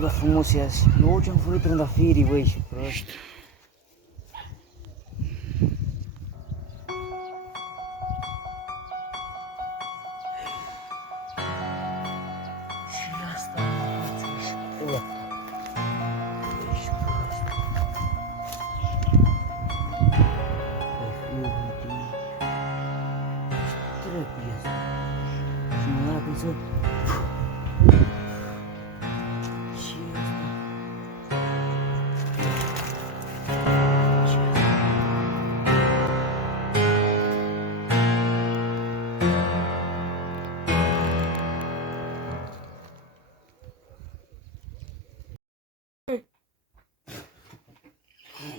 Bă, dar frumos e azi. Eu ce-am făcut trândafirii, băi, și proști. Și asta, bă. Și prost. Băi, fiu, tine. Ce dracu e asta? Și mă ia când să...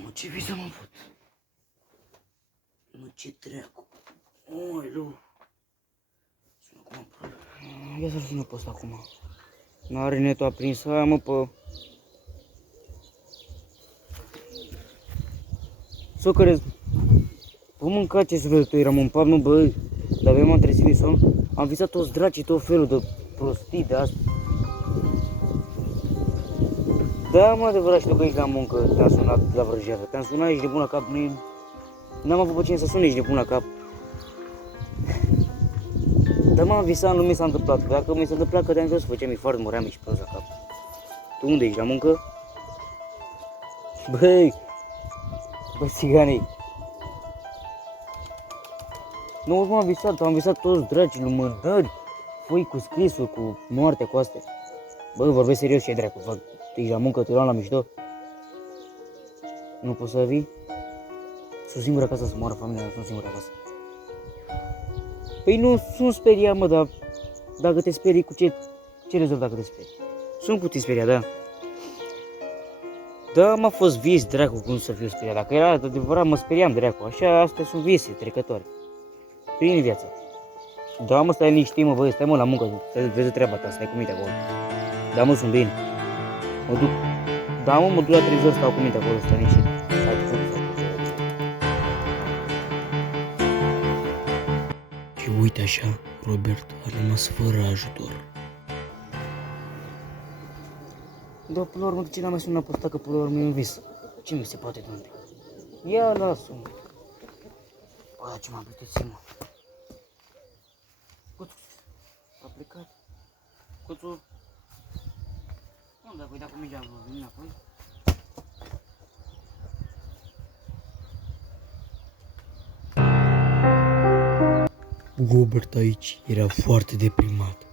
Mă, ce visă m-am făcut? Mă, ce dracu? Oi, lu. Sună acum probleme. Ia să-l sună pe ăsta acum. N-are netul aprins, aia mă, pe... Socărez. Bă, mânca ce suflet tu eram în pat, mă, bă. Dar abia m-am trezit din somn. Am visat toți dracii, tot felul de prostii de asta. Da, mă, adevărat, știu că ești la muncă, te-am sunat la vrăjeală. Te-am sunat, ești de bun la cap, n-am avut pe cine să sune, ești de bun la cap. Dar m-am visat, nu mi s-a întâmplat. Dacă mi s-a întâmplat, că te-am jos, făceam infart, muream și prost la cap. Tu unde ești, la muncă? Băi, bă, țiganii. Nu m-am visat, am visat toți dragii, lumânări, foi cu scrisuri, cu moartea, cu astea. Bă, vorbesc serios, ce dracu, fac. Tu ești la muncă, te luam la mișto? Nu poți să vii? Sunt singur acasă să moară familia, sunt singur acasă. Păi nu sunt speriat, mă, dar dacă te sperii, cu ce rezolv dacă te sperii? Sunt puțin speriat, da. Da, m-a fost vis, dracu, cum să fiu speriat. Dacă era adevărat, mă speriam, dracu. Așa, astea sunt vise trecătoare. Prin viața. Da, mă, stai liniștit, mă, băi, stai, mă, la muncă, vezi treaba ta, stai cu minte acolo. Da, mă, sunt bine. Mă duc. Da, mă, mă duc la televizor, stau cu minte acolo, stai liniștit. Și uite așa, Robert a rămas fără ajutor. Da, până la urmă, de ce n-am mai sunat pe ăsta, că până la urmă e un vis? Ce mi se poate, Doamne? Ia, lasă-mă. Bă, dar ce m-am plictisit, mă. Cuțu, a plecat. Cuțu. Unde, dacă mingea vine înapoi? Robert aici era foarte deprimat.